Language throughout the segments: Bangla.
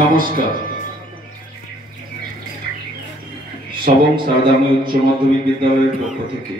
নমস্কার। সবং সারদাময় উচ্চ মাধ্যমিক বিদ্যালয়ের পক্ষ থেকে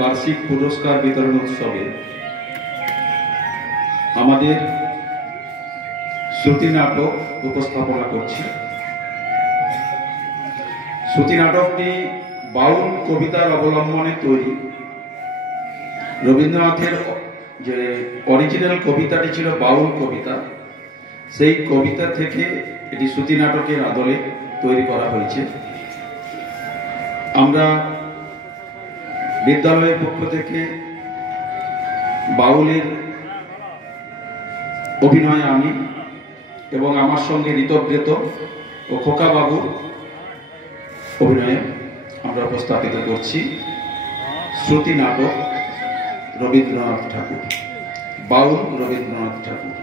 বার্ষিক পুরস্কার বিতরণ উৎসবে আমাদের শ্রুতি নাটক উপস্থাপনা করছি। শ্রুতি নাটকটি বাউল কবিতার অবলম্বনে তৈরি। রবীন্দ্রনাথের যে অরিজিনাল কবিতাটি ছিল বাউল কবিতা, সেই কবিতা থেকে এটি শ্রুতি নাটকের আদলে তৈরি করা হয়েছে। আমরা বিদ্যালয়ের পক্ষ থেকে বাউলের অভিনয় আমি এবং আমার সঙ্গে ঋতব্রত ও খোকা বাবুর অভিনয়ে আমরা উপস্থাপিত করছি শ্রুতি নাটক রবীন্দ্রনাথ ঠাকুর, বাউল রবীন্দ্রনাথ ঠাকুর।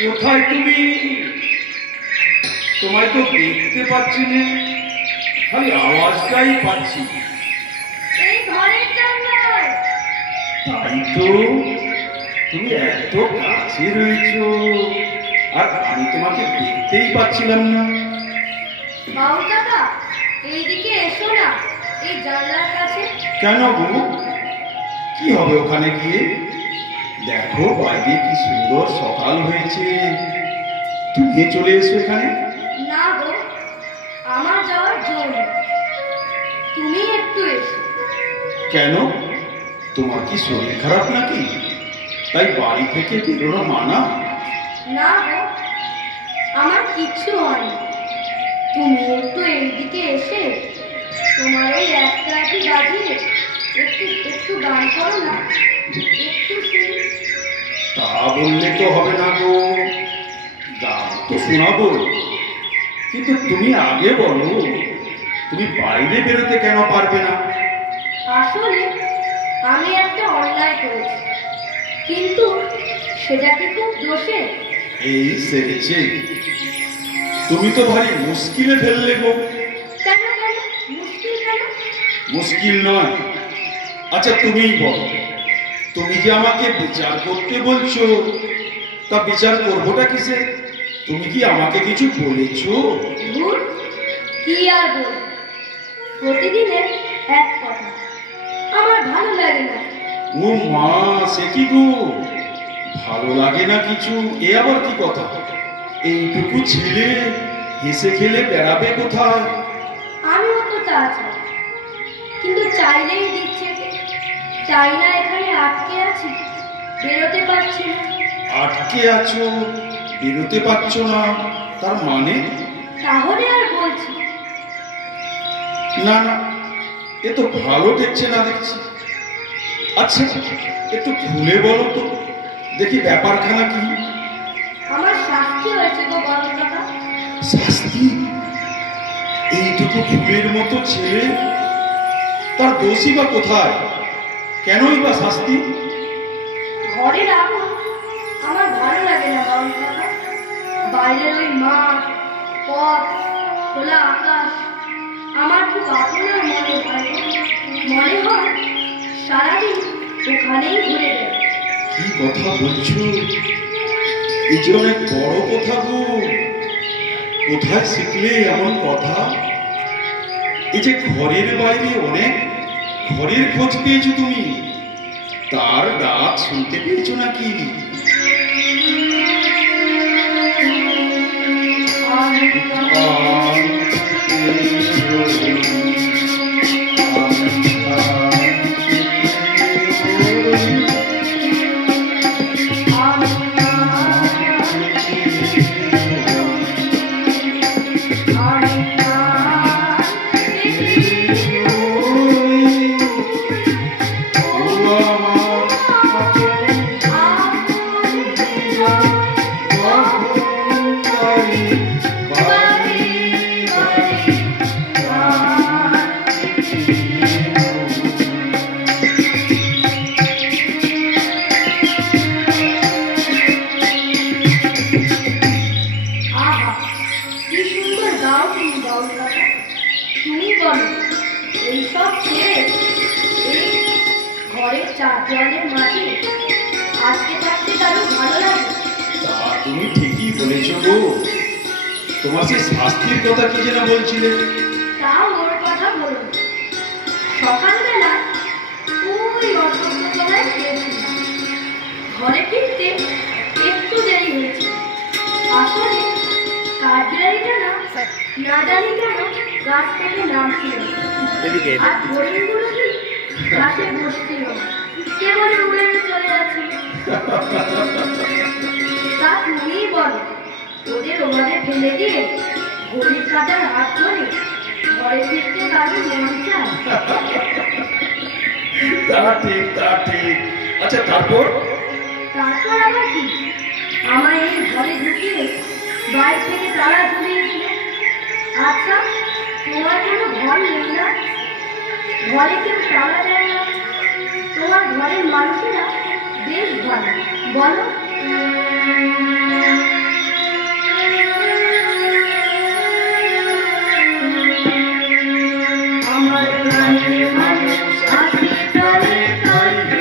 কোথায় তুমি? তোমায় তো দেখতে পাচ্ছি না, খালি আওয়াজটাই পাচ্ছি। এই ঘরের জানলায়। তাই তো, তুমি এত কাছে রয়েছো আর আমি তোমাকে দেখতেই পাচ্ছিলাম না। বাবু কাকা, এইদিকে এসো না, এই জানলার কাছে। কেন গো, কি হবে ওখানে গিয়ে? দেখো বাইরে কি সুন্দর সকাল হয়েছে, তুমি চলে এসো এখানে। না গো, আমার যাওয়ার জোর নেই, তুমি একটু এসো। কেন, তোমার কি শরীর খারাপ নাকি? তাই বাড়ি থেকে বেরোনো মানা? না গো, আমার কিচ্ছু হয়নি, তুমি একটু এইদিকে এসে তোমার ওই একটা বাজিয়ে একটু একটু গান করো না, একটু শুনি। তা বললে তো হবে না গো, গান তো শোনাবো, কিন্তু তুমি আগে বলো, তুমি বাইরে বেরোতে কেন পারবে না? আসলে আমি একটা অন্যায় করেছি, কিন্তু সেটা কি খুব দোষে? এই সেরেছে, তুমি তো ভারী মুশকিলে ফেললে গো। কেন কেন মুশকিল কেন? মুশকিল নয়, আচ্ছা তুমিই বলো, তুমি যে আমাকে বিচার করতে বলছো, তা বিচার করবোটা কিসে? তুমি কি আমাকে কিছু বলেছো? ধুর, কি আর বল, প্রতিদিনের এক কথা, আমার ভালো লাগে না। ও মা, সে কি গো, ভালো লাগে না কিছু? এ আবার কি কথা? এইটুকু ছেলে হেসে খেলে বেড়াবে কোথায়? আমিও তো তা চাই, কিন্তু চাইলেই দিচ্ছে কে? চাই না, এখানে আটকে আছি, বেরোতে পারছি না। আটকে আছো, বেরোতে পারছো না, তার মানে? তাহলে আর বলছি না না, এ তো ভালো ঠেকছে না দেখছি। আচ্ছা, একটু খুলে বলো তো দেখি ব্যাপারখানা কি? আমার শাস্তি হয়েছে গো বড় কাকা। শাস্তি? এইটুকু ফুলের মতো ছেলে, তার দোষী বা কোথায়? কেনই বা শাস্তি? ঘরের আগুন আমার ভালো লাগে না বড় কাকা। বাইরের ওই মাঠ, পথ, খোলা আকাশ আমার খুব আপনার মনে হয়। মনে হয় সারাদিন ওখানেই ঘুরে বেড়াই। কি কথা বলছো? এই যে অনেক বড় কথা গো। কোথায় শিখলে এমন কথা? এই যে ঘরের বাইরে অনেক ঘরের খোঁজ পেয়েছো তুমি, তার ডাক শুনতে পেয়েছো নাকি? তুমি ঠিকই বলেছ গো। তোমার সে শাস্তির কথা কি যেন বলছিলে? তাও ওর কথা বলো। সকালবেলা ওই অসভ্যতলায় খেয়েছিলাম, ঘরে ফিরতে একটু দেরি হয়েছে। আসলে কাঠবিড়ালিটা না জানি কেন গাছ থেকে নামছিল, আর হরিণগুলো কি গাছে বসছিল, কেবল উড়ে চলে যাচ্ছে। তা তুমিই বলো, ওদের ওভাবে ফেলে দিয়ে ঘড়ির কাটার হাত ধরে ঘরে ফিরতে কারো মন চায়? তা ঠিক, তা ঠিক। আচ্ছা তারপর? তারপর আবার কি? আমায় এই ঘরে ঢুকিয়ে বাইরে থেকে তালা ঝুলিয়েছিল। আচ্ছা, তোমার কোনো ঘর নেই না? ঘরে কেউ তালা দেয় না? তোমার ঘরের মানুষেরা বেশ ভালো, বলো? আমার প্রাণের মানুষ আছে তলে তলে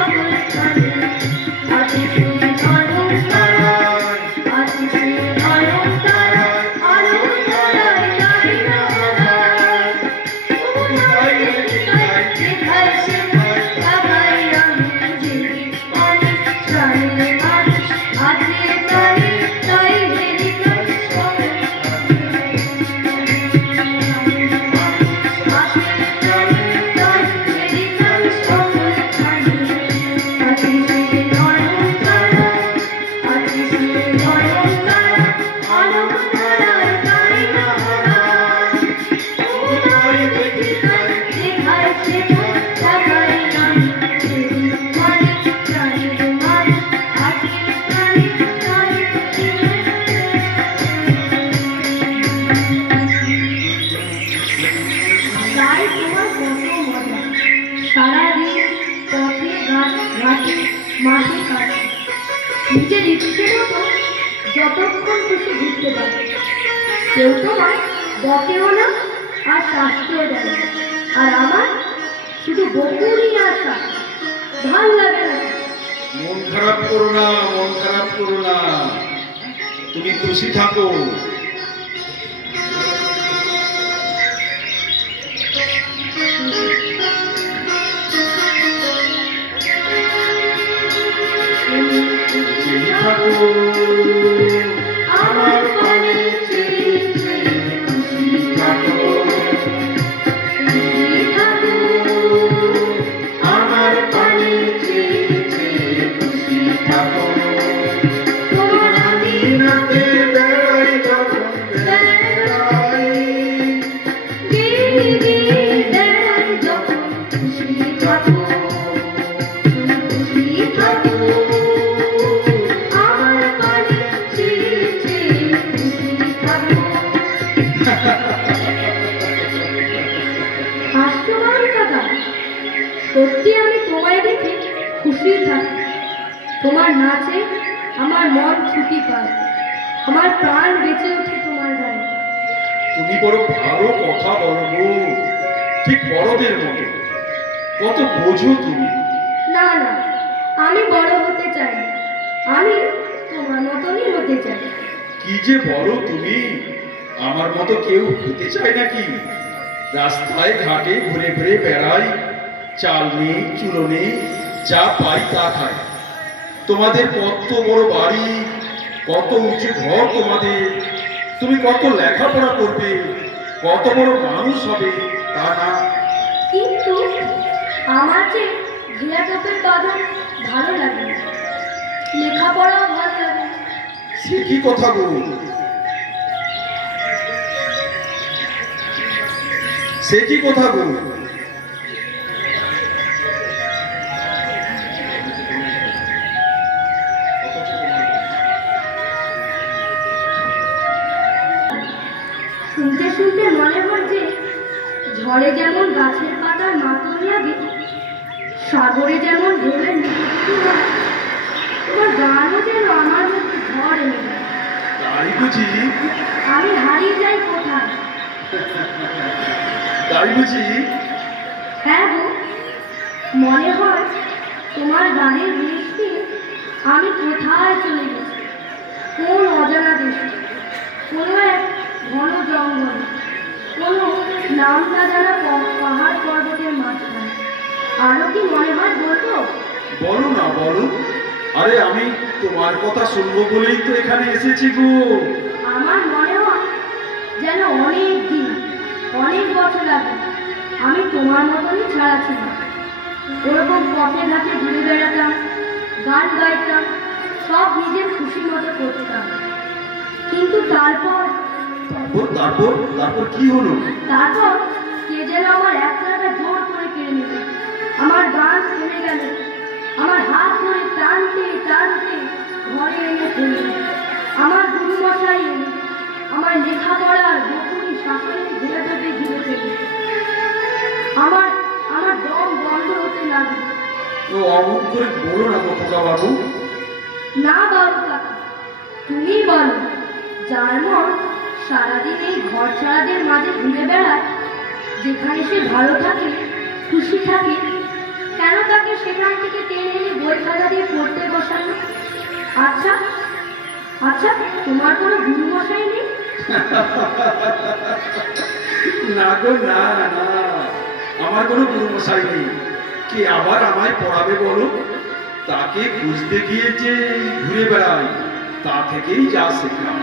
অবস্থানে, আছে শুধু অলংকার, আছে শুধু অলংকার, অলংকার তাই না হয়। কোথায় যেখায় সেখায় তাকাই আমি যেতে পারি, প্রাণের মানুষ আছে তলে তাই হেলিকপ্টার সবে নিজের ইচ্ছে মতো যতক্ষণ খুশি ঘুরতে পারে। কেউ তোমায় বকেও না আর শাস্তিও দেয় না। আর আমার শুধু বকুনি আসা ভাল লাগে না। মন খারাপ করো না, মন খারাপ করো না, তুমি খুশি থাকো। আমার পানে সত্যি আমি তোমায় দেখে খুশি থাকি। তোমার নাচে আমার মন ছুটি পায়, আমার প্রাণ বেঁচে ওঠে তোমার গায়ে। তুমি বড় ভালো কথা বলো গো, ঠিক বড়দের মতো। কত বোঝো তুমি। না না, আমি বড় হতে চাই না, আমি তোমার মতনই হতে চাই। কি যে বলো তুমি, আমার মতো কেউ হতে চায় নাকি? রাস্তায় ঘাটে ঘুরে ঘুরে বেড়াই, চাল নেই চুলো নেই, যা পাই তা খাই। তোমাদের কত বড় বাড়ি, কত উঁচু ঘর তোমাদের, তুমি কত লেখাপড়া করবে, কত বড় মানুষ হবে, তা না। কিন্তু আমার যে ঘিরা টোপের বাঁধন ভালো লাগে না, লেখাপড়াও ভালো লাগে না। সে কি কথা গো, সে কি কথা গো? শুনতে শুনতে মনে হয় যে ঝড়ে যেমন গাছের পাতার মাতন লাগে, সাগরে যেমন ঢেউয়ের মিষ্টি হয়, তোমার গানও যেন আমার মধ্যে ঝড় এনে দেয়। তাই বুঝি? আমি হারিয়ে যাই কোথায়। তাই বুঝি? হ্যাঁ গো, মনে হয় তোমার গানের মিষ্টি আমি কোথায় চলে গেছি, কোন অজানা দেশে, কোনো এক ঘন জঙ্গল, কোনো নাম না জানা পাহাড় পর্বতের মাঝখানে। আরো কি মনে হয় বলবো? বলো না বলো। আরে আমি তোমার কথা শুনবো বলেই তো এখানে এসেছি গো। আমার মনে হয় যেন অনেক দিন, অনেক বছর আগে আমি তোমার মতনই ছাড়া ছিলাম। ওরকম পথে ঘাটে ঘুরে বেড়াতাম, গান গাইতাম, সব নিজের খুশি মতো করতাম। কিন্তু তারপর তারপর তারপর তারপর কি হলো? তারপর কে যেন আমার একটাটা জোর করে কেড়ে নিল। আমার গান থেমে গেল, আমার হাত ধরে টানতে টানতে ঘরে এনে ফেলল। আমার গুরুমশাই এলো, আমার লেখাপড়ার বকুনি শাসনে ঘিরে ধরে ঘিরে ফেলল। আমার আমার দম বন্ধ হতে লাগলো। তো অমন করে বলো না গো খোকা বাবু। না বাবু কাকা, তুমি বলো, যার মন সারাদিন এই ঘর ছাড়াদের মাঝে ঘুরে বেড়ায়, যেখানে সে ভালো থাকে, খুশি থাকে, কেন তাকে সেখান থেকে টেনে এনে বই খাতা দিয়ে পড়তে বসানো? আচ্ছা আচ্ছা, তোমার কোনো গুরুমশাই নেই? না গো না না, আমার কোনো গুরুমশাই নেই। কে আবার আমায় পড়াবে বলো? তাকে খুঁজতে গিয়ে যে ঘুরে বেড়াই, তা থেকেই যা শেখা।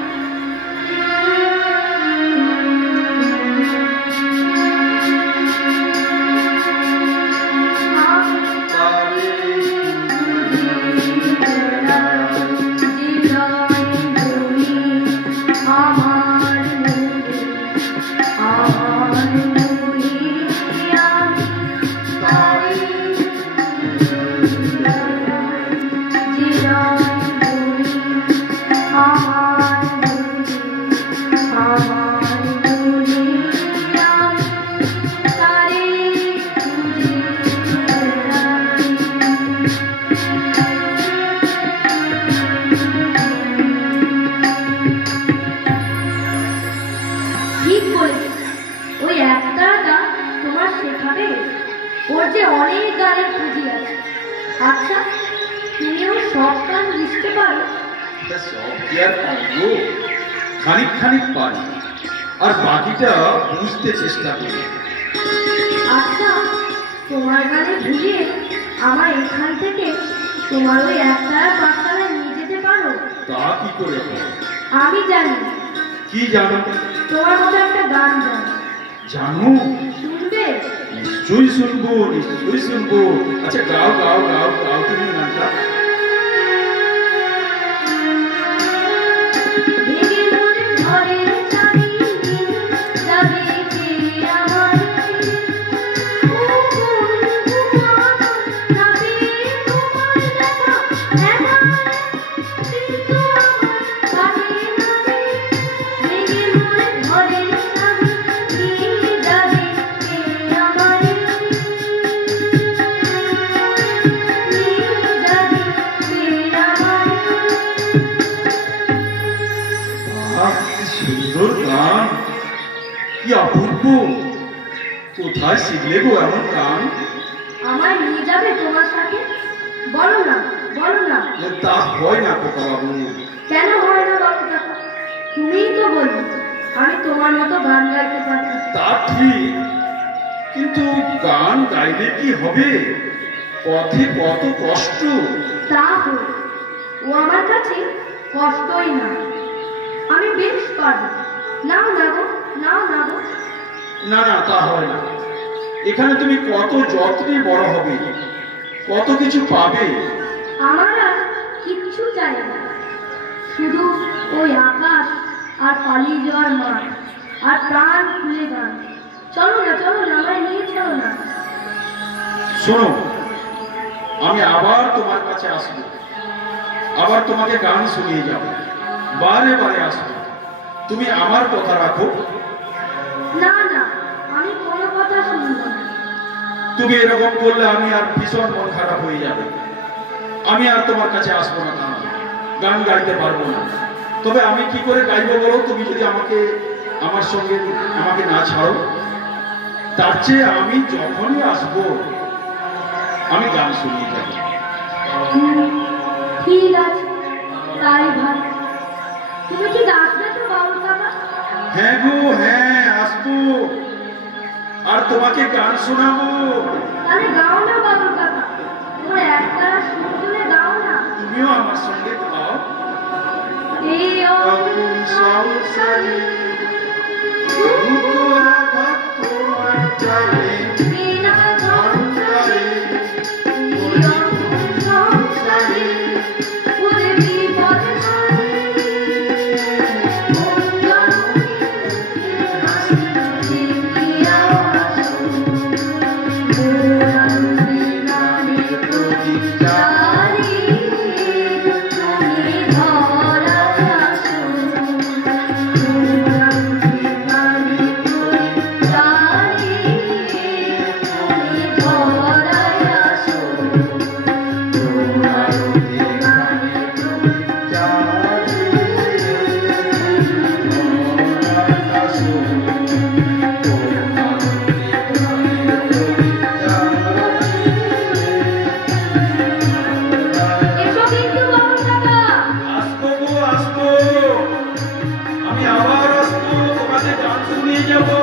ঠিক বলেছি, ওই একটাটা তোমার শেখাবে? ওর যে অনেক গানের পুঁজি আছে। আচ্ছা, তুমিও সব গান বুঝতে পারো? সব কি আর পারবো? খানিক খানিক পারি, আর বাকিটা বুঝতে চেষ্টা করি। আচ্ছা, তোমার গানে ভুলিয়ে আমার এখান থেকে তোমার ওই একটারা পাঠশালায় নিয়ে যেতে পারো? তা কি করে হয়? আমি জানি। কি জানো? তোমার মতো একটা গান জানি। জানো? শুনবে? নিশ্চয়ই শুনবো, নিশ্চয়ই শুনবো। আচ্ছা গাও গাও গাও গাও তুমি গানটা। কি অপূর্ব! কোথায় শিখলে গো এমন গান? আমায় নিয়ে যাবে তোমার সাথে? বলো না, বলো না। তা হয় না খোকা বাবু। কেন হয় না বাবু কাকা? তুমিই তো বললে আমি তোমার মতো গান গাইতে পারি। তা ঠিক, কিন্তু গান গাইলে কি হবে? পথে কত কষ্ট। তা হোক, ও আমার কাছে কষ্টই না, আমি বেশ পারবো। নাও না গো, নাও না গো। না না, তা হয় না। এখানে তুমি কত যত্নে বড় হবে, কত কিছু পাবে। আমার আর কিচ্ছু চাই না, শুধু ওই আকাশ আর পালিয়ে যাওয়ার মাঠ আর প্রাণ খুলে গান। চলো না, চলো না, আমায় নিয়ে চলো না। শোনো, আমি আবার তোমার কাছে আসবো, আবার তোমাকে গান শুনিয়ে যাবো, বারে বারে আসবো। তুমি আমার কথা রাখো। না না, আমি কোনো কথা শুনবো না। তুমি এরকম করলে আমি আর ভীষণ মন খারাপ হয়ে যাবে। আমি আর তোমার কাছে আসবো না, গান গাইতে পারবো না। তবে আমি কি করে গাইবো বলো? তুমি যদি আমার সঙ্গে আমাকে না ছাড়ো, তার চেয়ে আমি যখনই আসবো আমি গান শুনিয়ে যাবো। ঠিক আছে, তাই ভালো। তুমি কি আসবে তো বাবু কাকা? হ্যাঁ গো, হ্যাঁ আসবো, আর তোমাকে গান শোনাবো। তাহলে গাও না বাবু কাকা, তোমার একটা সুর তুলে গাও না। তুমিও আমার সঙ্গে গাও। এই অরুণ সংসারে বিনা সংসারে, এই অরুণ সংসারে ওরে বিপদ হারে। আমি আবার আসবো, তোমাকে গান শুনিয়ে যাবো।